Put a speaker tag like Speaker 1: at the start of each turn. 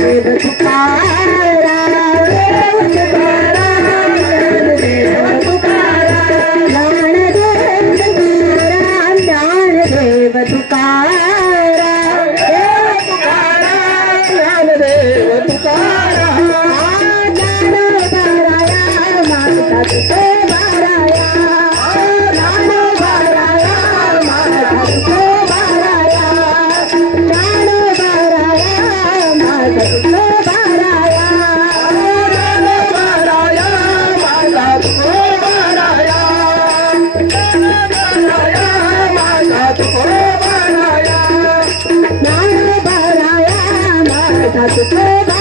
Speaker 1: Thank. That's a good